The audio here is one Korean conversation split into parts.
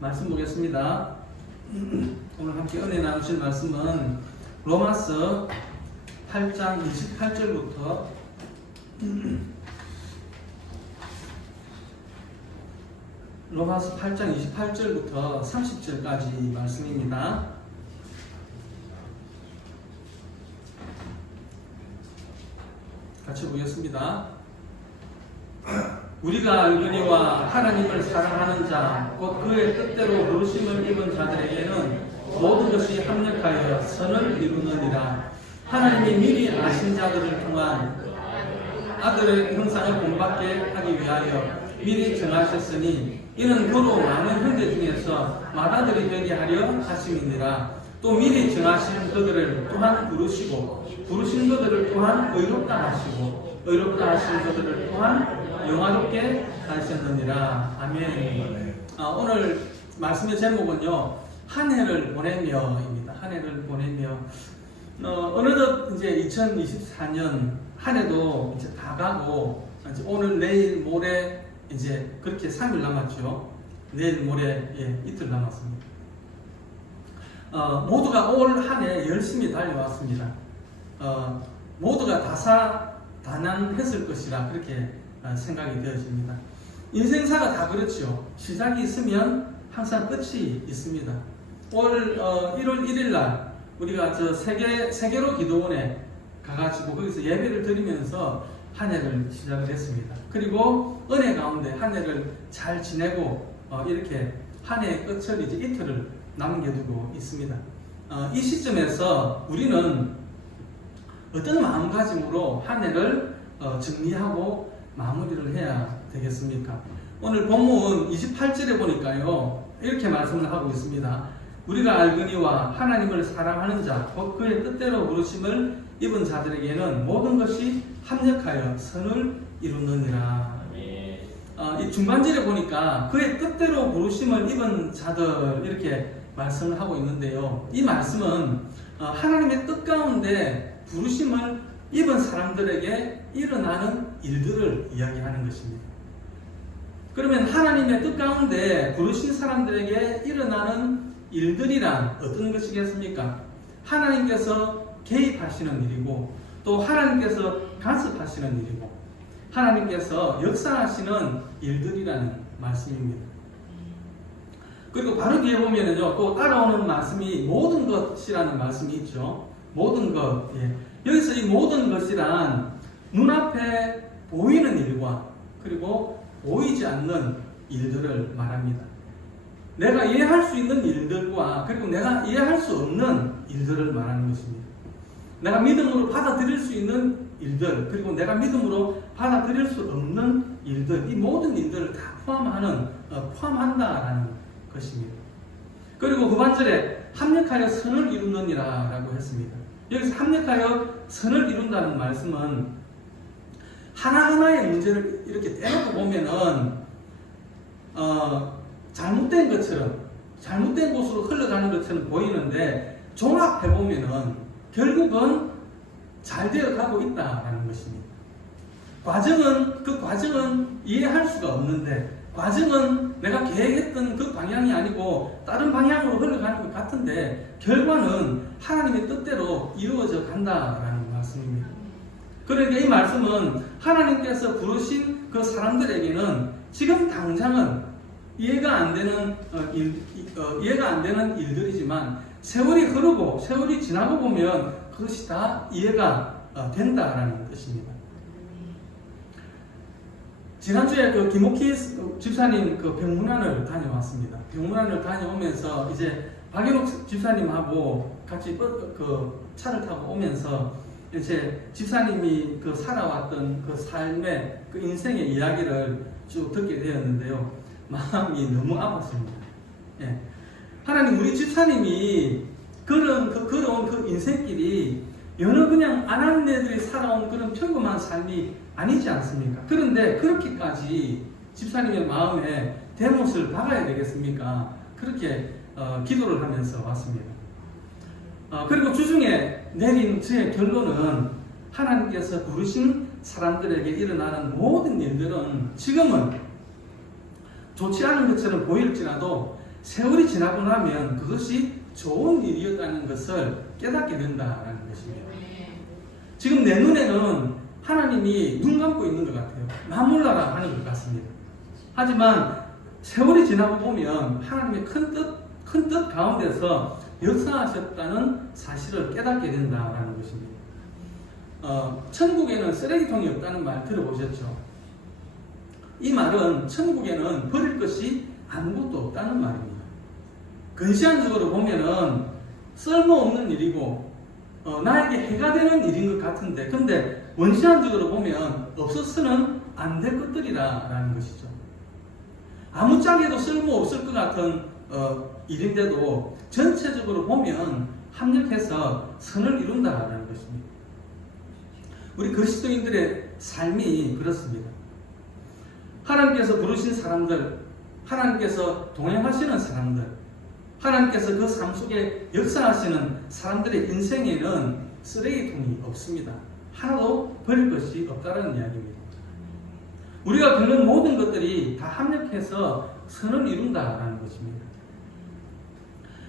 말씀 보겠습니다. 오늘 함께 은혜 나누실 말씀은 로마서 8장 28절부터 로마서 8장 28절부터 30절까지 말씀입니다. 같이 보겠습니다. 우리가 알거니와 하나님을 사랑하는 자, 곧 그의 뜻대로 부르심을 입은 자들에게는 모든 것이 합력하여 선을 이루느니라. 하나님이 미리 아신 자들을 통한 아들의 형상을 본받게 하기 위하여 미리 정하셨으니 이는 그로 많은 형제 중에서 맏아들이 되게 하려 하심이니라. 또 미리 정하신 그들을 또한 부르시고 부르신 그들을 또한 의롭다 하시고 의롭다 하신 그들을 또한 영화롭게 하셨느니라. 아멘. 오늘 말씀의 제목은요, 한 해를 보내며입니다. 한 해를 보내며. 어느덧 이제 2024년 한 해도 이제 다 가고, 이제 오늘, 내일, 모레 이제 그렇게 3일 남았죠. 내일, 모레 이틀 남았습니다. 모두가 올 한 해 열심히 달려왔습니다. 모두가 다사다난했을 것이라 그렇게 생각이 되어집니다. 인생사가 다 그렇죠. 시작이 있으면 항상 끝이 있습니다. 올 1월 1일 날 우리가 저 세계로 기도원에 가가지고 거기서 예배를 드리면서 한 해를 시작을 했습니다. 그리고 은혜 가운데 한 해를 잘 지내고 이렇게 한 해의 끝을 이제 이틀을 남겨두고 있습니다. 이 시점에서 우리는 어떤 마음가짐으로 한 해를 정리하고 마무리를 해야 되겠습니까? 오늘 본문 28절에 보니까요, 이렇게 말씀을 하고 있습니다. 우리가 알거니와 하나님을 사랑하는 자, 곧 그의 뜻대로 부르심을 입은 자들에게는 모든 것이 합력하여 선을 이루느니라. 이 중간절에 보니까 그의 뜻대로 부르심을 입은 자들 이렇게 말씀을 하고 있는데요. 이 말씀은 하나님의 뜻 가운데 부르심을 입은 사람들에게 일어나는 일들을 이야기하는 것입니다. 그러면 하나님의 뜻 가운데 부르신 사람들에게 일어나는 일들이란 어떤 것이겠습니까? 하나님께서 개입하시는 일이고, 또 하나님께서 간섭하시는 일이고, 하나님께서 역사하시는 일들이라는 말씀입니다. 그리고 바로 뒤에 보면은요, 또 따라오는 말씀이 모든 것이라는 말씀이 있죠. 모든 것. 여기서 이 모든 것이란 눈앞에 보이는 일과 그리고 보이지 않는 일들을 말합니다. 내가 이해할 수 있는 일들과 그리고 내가 이해할 수 없는 일들을 말하는 것입니다. 내가 믿음으로 받아들일 수 있는 일들, 그리고 내가 믿음으로 받아들일 수 없는 일들, 이 모든 일들을 다 포함한다라는 것입니다. 그리고 후반절에 합력하여 선을 이루느니라 라고 했습니다. 여기서 합력하여 선을 이룬다는 말씀은 하나하나의 문제를 이렇게 떼놓고 보면은 잘못된 것처럼, 잘못된 곳으로 흘러가는 것처럼 보이는데 종합해 보면은 결국은 잘 되어 가고 있다라는 것입니다. 그 과정은 이해할 수가 없는데, 과정은 내가 계획했던 그 방향이 아니고 다른 방향으로 흘러가는 것 같은데 결과는 하나님의 뜻대로 이루어져 간다라는 말씀입니다. 그러니까 이 말씀은 하나님께서 부르신 그 사람들에게는 지금 당장은 이해가 안 되는 일들이지만 세월이 흐르고 세월이 지나고 보면 그것이 다 이해가 된다라는 뜻입니다. 지난주에 그 김옥희 집사님 그 병문안을 다녀왔습니다. 병문안을 다녀오면서 이제 박인옥 집사님하고 같이 그 차를 타고 오면서 이제 집사님이 그 살아왔던 그 삶의 그 인생의 이야기를 쭉 듣게 되었는데요. 마음이 너무 아팠습니다. 하나님, 우리 집사님이 걸어온 그 인생길이 여러 그냥 아낙네들이 살아온 그런 평범한 삶이 아니지 않습니까? 그런데 그렇게까지 집사님의 마음에 대못을 박아야 되겠습니까? 그렇게 기도를 하면서 왔습니다. 그리고 주중에 내린 저의 결론은 하나님께서 부르신 사람들에게 일어나는 모든 일들은 지금은 좋지 않은 것처럼 보일지라도 세월이 지나고 나면 그것이 좋은 일이었다는 것을 깨닫게 된다는 것입니다. 지금 내 눈에는 하나님이 눈 감고 있는 것 같아요. 나몰라라 하는 것 같습니다. 하지만 세월이 지나고 보면 하나님의 큰 뜻 가운데서 역사하셨다는 사실을 깨닫게 된다는 것입니다. 천국에는 쓰레기통이 없다는 말 들어보셨죠? 이 말은 천국에는 버릴 것이 아무것도 없다는 말입니다. 근시안적으로 보면은 쓸모없는 일이고 나에게 해가 되는 일인 것 같은데, 근데 원시안적으로 보면 없어서는 안 될 것들이라는 것이죠. 아무짝에도 쓸모없을 것 같은 일인데도 전체적으로 보면 합력해서 선을 이룬다라는 것입니다. 우리 그리스도인들의 삶이 그렇습니다. 하나님께서 부르신 사람들, 하나님께서 동행하시는 사람들, 하나님께서 그 삶 속에 역사하시는 사람들의 인생에는 쓰레기통이 없습니다. 하나도 버릴 것이 없다는 이야기입니다. 우리가 겪는 모든 것들이 다 합력해서 선을 이룬다라는 것입니다.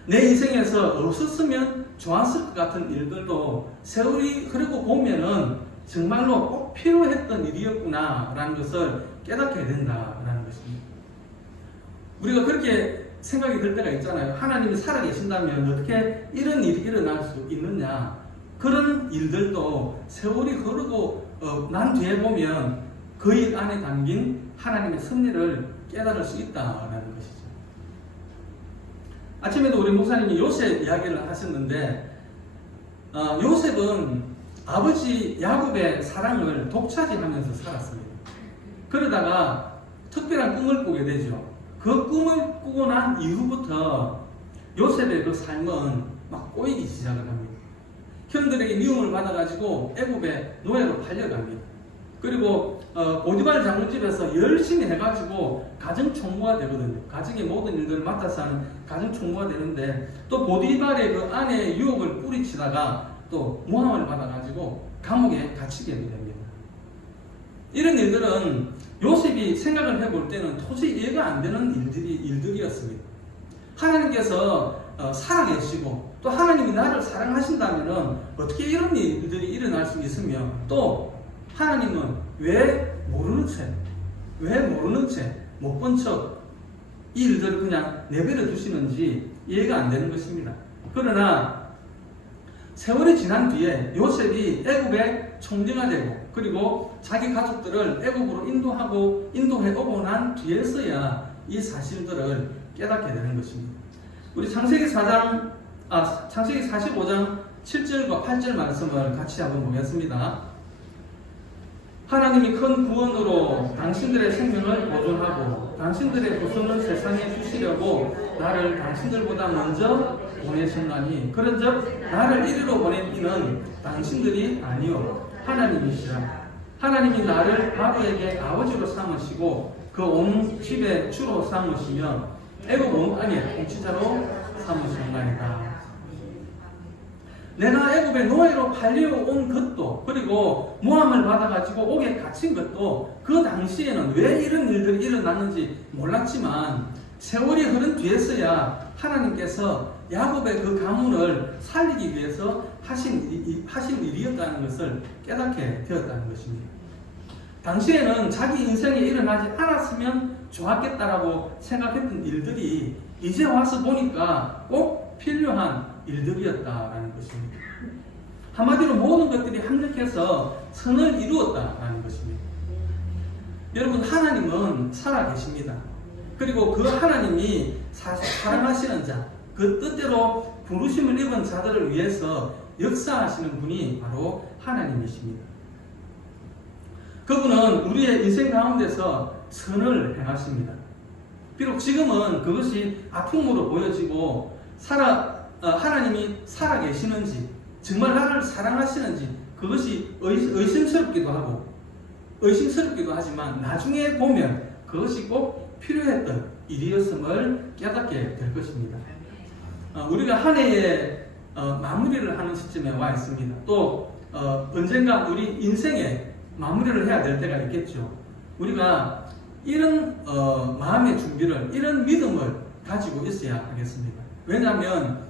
내 인생에서 없었으면 좋았을 것 같은 일들도 세월이 흐르고 보면은 정말로 꼭 필요했던 일이었구나라는 것을 깨닫게 된다라는 것입니다. 우리가 그렇게 생각이 들 때가 있잖아요. 하나님이 살아계신다면 어떻게 이런 일이 일어날 수 있느냐. 그런 일들도 세월이 흐르고 난 뒤에 보면 그 일 안에 담긴 하나님의 섭리를 깨달을 수 있다라는 것이죠. 아침에도 우리 목사님이 요셉 이야기를 하셨는데, 요셉은 아버지 야곱의 사랑을 독차지하면서 살았습니다. 그러다가 특별한 꿈을 꾸게 되죠. 그 꿈을 꾸고 난 이후부터 요셉의 그 삶은 막 꼬이기 시작을 합니다. 형들에게 미움을 받아가지고 애굽의 노예로 팔려갑니다. 그리고 보디발 장군집에서 열심히 해가지고 가정총무가 되거든요. 가정의 모든 일들을 맡아서 하는 가정총무가 되는데, 또 보디발의 그 아내의 유혹을 뿌리치다가 또 모함을 받아가지고 감옥에 갇히게 됩니다. 이런 일들은 요셉이 생각을 해볼 때는 도저히 이해가 안 되는 일들이었습니다. 하나님께서 살아계시고 또 하나님이 나를 사랑하신다면 어떻게 이런 일들이 일어날 수 있으며, 또 하나님은 왜 모르는 채 못 본 척 이 일들을 그냥 내버려 두시는지 이해가 안 되는 것입니다. 그러나 세월이 지난 뒤에 요셉이 애굽의 총리가 되고, 그리고 자기 가족들을 애굽으로 인도해 오고 난 뒤에서야 이 사실들을 깨닫게 되는 것입니다. 우리 창세기 45장 7절과 8절 말씀을 같이 한번 보겠습니다. 하나님이 큰 구원으로 당신들의 생명을 보존하고 당신들의 후손을 세상에 주시려고 나를 당신들보다 먼저 보내셨나니, 그런즉 나를 이리로 보낸 이는 당신들이 아니요 하나님이시라. 하나님이 나를 바로에게 아버지로 삼으시고 그 온 집의 주로 삼으시며 애굽 온 땅의 통치자로 삼으셨나이다. 내가 애굽의 노예로 팔려온 것도, 그리고 모함을 받아가지고 옥에 갇힌 것도 그 당시에는 왜 이런 일들이 일어났는지 몰랐지만, 세월이 흐른 뒤에서야 하나님께서 야곱의 그 가문을 살리기 위해서 하신 일이었다는 것을 깨닫게 되었다는 것입니다. 당시에는 자기 인생에 일어나지 않았으면 좋았겠다라고 생각했던 일들이 이제 와서 보니까 꼭 필요한 일들이었다라는 것입니다. 한마디로 모든 것들이 합력해서 선을 이루었다라는 것입니다. 여러분, 하나님은 살아계십니다. 그리고 그 하나님이 사랑하시는 자, 그 뜻대로 부르심을 입은 자들을 위해서 역사하시는 분이 바로 하나님이십니다. 그분은 우리의 인생 가운데서 선을 행하십니다. 비록 지금은 그것이 아픔으로 보여지고 하나님이 살아계시는지, 정말 나를 사랑하시는지 그것이 의심스럽기도 하지만 나중에 보면 그것이 꼭 필요했던 일이었음을 깨닫게 될 것입니다. 우리가 한 해의 마무리를 하는 시점에 와 있습니다. 또 언젠가 우리 인생에 마무리를 해야 될 때가 있겠죠. 우리가 이런 마음의 준비를, 이런 믿음을 가지고 있어야 하겠습니다. 왜냐하면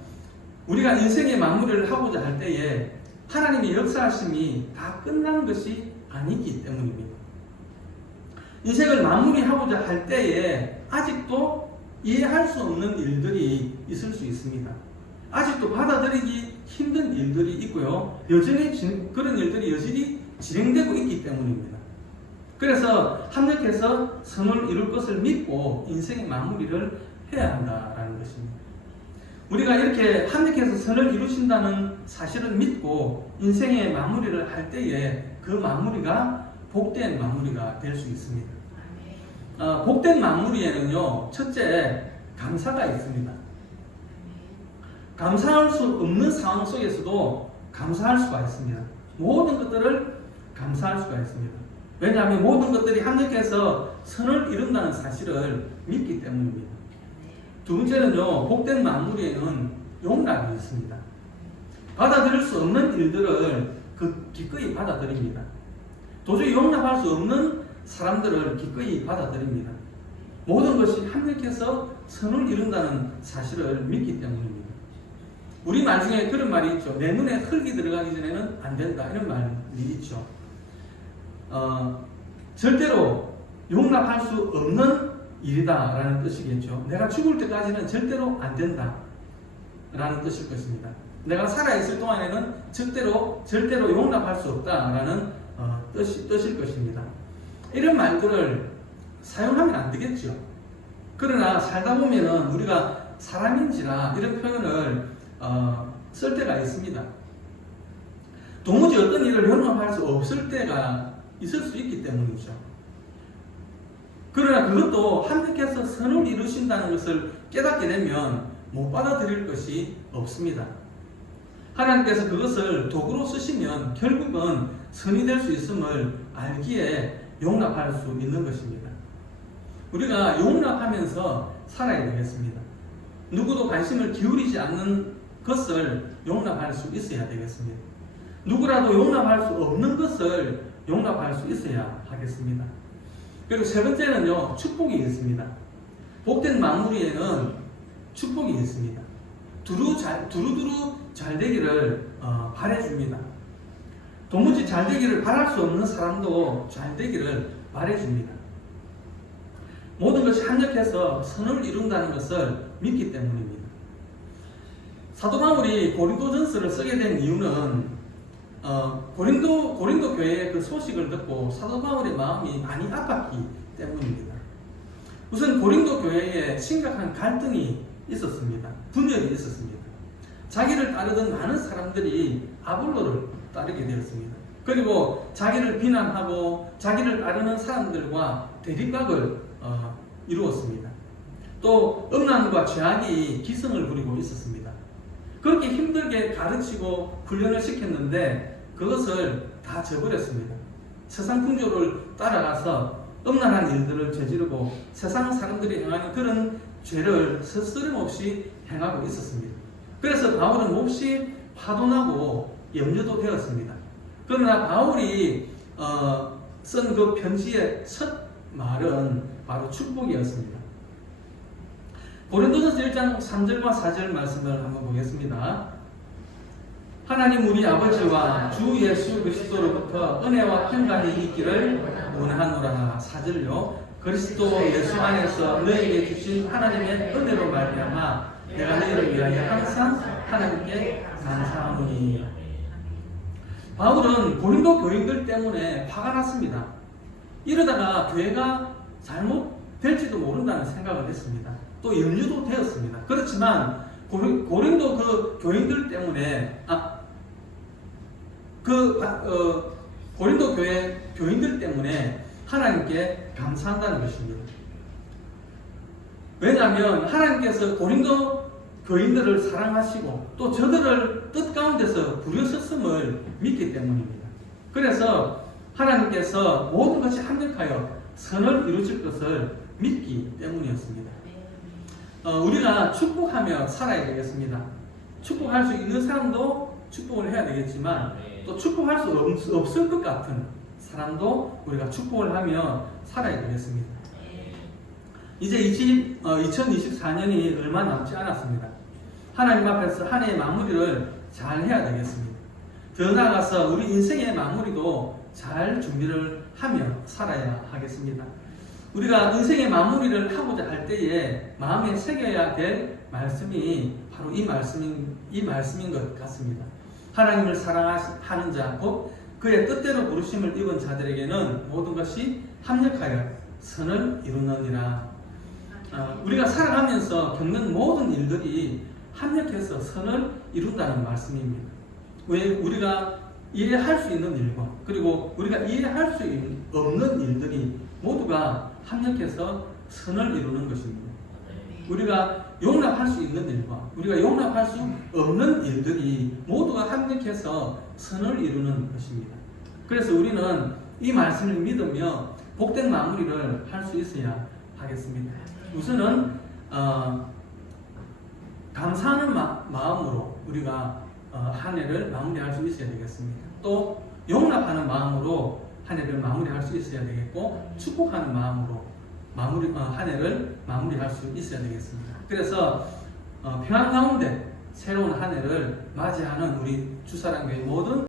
우리가 인생의 마무리를 하고자 할 때에 하나님의 역사하심이 다 끝난 것이 아니기 때문입니다. 인생을 마무리하고자 할 때에 아직도 이해할 수 없는 일들이 있을 수 있습니다. 아직도 받아들이기 힘든 일들이 있고요. 여전히 그런 일들이 여전히 진행되고 있기 때문입니다. 그래서 합력해서 선을 이룰 것을 믿고 인생의 마무리를 해야 한다라는 것입니다. 우리가 이렇게 합력해서 선을 이루신다는 사실을 믿고 인생의 마무리를 할 때에 그 마무리가 복된 마무리가 될 수 있습니다. 복된 마무리에는요, 첫째, 감사가 있습니다. 감사할 수 없는 상황 속에서도 감사할 수가 있습니다. 모든 것들을 감사할 수가 있습니다. 왜냐하면 모든 것들이 합력해서 선을 이룬다는 사실을 믿기 때문입니다. 두 번째는요, 복된 마무리에는 용납이 있습니다. 받아들일 수 없는 일들을 기꺼이 받아들입니다. 도저히 용납할 수 없는 사람들을 기꺼이 받아들입니다. 모든 것이 합력해서 선을 이룬다는 사실을 믿기 때문입니다. 우리말 중에 그런 말이 있죠. 내 눈에 흙이 들어가기 전에는 안 된다. 이런 말이 있죠. 절대로 용납할 수 없는 일이다 라는 뜻이겠죠. 내가 죽을 때까지는 절대로 안 된다 라는 뜻일 것입니다. 내가 살아있을 동안에는 절대로 용납할 수 없다 라는 뜻일 것입니다. 이런 말들을 사용하면 안 되겠죠. 그러나 살다 보면은 우리가 사람인지라 이런 표현을 쓸 때가 있습니다. 도무지 어떤 일을 용납할 수 없을 때가 있을 수 있기 때문이죠. 그러나 그것도 합력해서 선을 이루신다는 것을 깨닫게 되면 못 받아들일 것이 없습니다. 하나님께서 그것을 도구로 쓰시면 결국은 선이 될 수 있음을 알기에 용납할 수 있는 것입니다. 우리가 용납하면서 살아야 되겠습니다. 누구도 관심을 기울이지 않는 것을 용납할 수 있어야 되겠습니다. 누구라도 용납할 수 없는 것을 용납할 수 있어야 하겠습니다. 그리고 세 번째는요, 축복이 있습니다. 복된 마무리에는 축복이 있습니다. 두루두루 잘 되기를 바라줍니다. 도무지 잘 되기를 바랄 수 없는 사람도 잘 되기를 바라줍니다. 모든 것이 합력해서 선을 이룬다는 것을 믿기 때문입니다. 사도 바울이 고린도전서를 쓰게 된 이유는 고린도 교회의 그 소식을 듣고 사도 바울의 마음이 많이 아팠기 때문입니다. 우선 고린도 교회에 심각한 갈등이 있었습니다. 분열이 있었습니다. 자기를 따르던 많은 사람들이 아볼로를 따르게 되었습니다. 그리고 자기를 비난하고 자기를 따르는 사람들과 대립각을 이루었습니다. 또 음란과 죄악이 기승을 부리고 있었습니다. 그렇게 힘들게 가르치고 훈련을 시켰는데 그것을 다 저버렸습니다. 세상 풍조를 따라가서 음란한 일들을 저지르고 세상 사람들이 행하는 그런 죄를 스스럼없이 행하고 있었습니다. 그래서 바울은 몹시 화도나고 염려도 되었습니다. 그러나 바울이 쓴 그 편지의 첫 말은 바로 축복이었습니다. 고린도전서 1장 3절과 4절 말씀을 한번 보겠습니다. 하나님 우리 아버지와 주 예수 그리스도로부터 은혜와 평강이 있기를 원하노라. 4절요. 그리스도 예수 안에서 너에게 주신 하나님의 은혜로 말미암아 내가 너희를 위하여 항상 하나님께 감사하노니. 바울은 고린도 교인들 때문에 화가 났습니다. 이러다가 교회가 잘못될지도 모른다는 생각을 했습니다. 또 염려도 되었습니다. 그렇지만 고린도 그 교인들 때문에 고린도 교회 교인들 때문에 하나님께 감사한다는 것입니다. 왜냐하면 하나님께서 고린도 교인들을 사랑하시고 또 저들을 뜻 가운데서 부르셨음을 믿기 때문입니다. 그래서 하나님께서 모든 것이 합력하여 선을 이루실 것을 믿기 때문이었습니다. 우리가 축복하며 살아야 되겠습니다. 축복할 수 있는 사람도 축복을 해야 되겠지만 또 축복할 수 없을 것 같은 사람도 우리가 축복을 하며 살아야 되겠습니다. 이제 2024년이 얼마 남지 않았습니다. 하나님 앞에서 한 해의 마무리를 잘 해야 되겠습니다. 더 나아가서 우리 인생의 마무리도 잘 준비를 하며 살아야 하겠습니다. 우리가 인생의 마무리를 하고자 할 때에 마음에 새겨야 될 말씀이 바로 이 말씀인 것 같습니다. 하나님을 사랑하는 자, 곧 그의 뜻대로 부르심을 입은 자들에게는 모든 것이 합력하여 선을 이루느니라. 우리가 살아가면서 겪는 모든 일들이 합력해서 선을 이룬다는 말씀입니다. 왜? 우리가 이해할 수 있는 일과 그리고 우리가 이해할 수 없는 일들이 모두가 합력해서 선을 이루는 것입니다. 우리가 용납할 수 있는 일과 우리가 용납할 수 없는 일들이 모두가 합력해서 선을 이루는 것입니다. 그래서 우리는 이 말씀을 믿으며 복된 마무리를 할 수 있어야 하겠습니다. 우선은 감사하는 마음으로 우리가 한 해를 마무리할 수 있어야 되겠습니다. 또 용납하는 마음으로 한 해를 마무리할 수 있어야 되겠고, 축복하는 마음으로 한 해를 마무리할 수 있어야 되겠습니다. 그래서 평안 가운데 새로운 한 해를 맞이하는 우리 주사랑교회 모든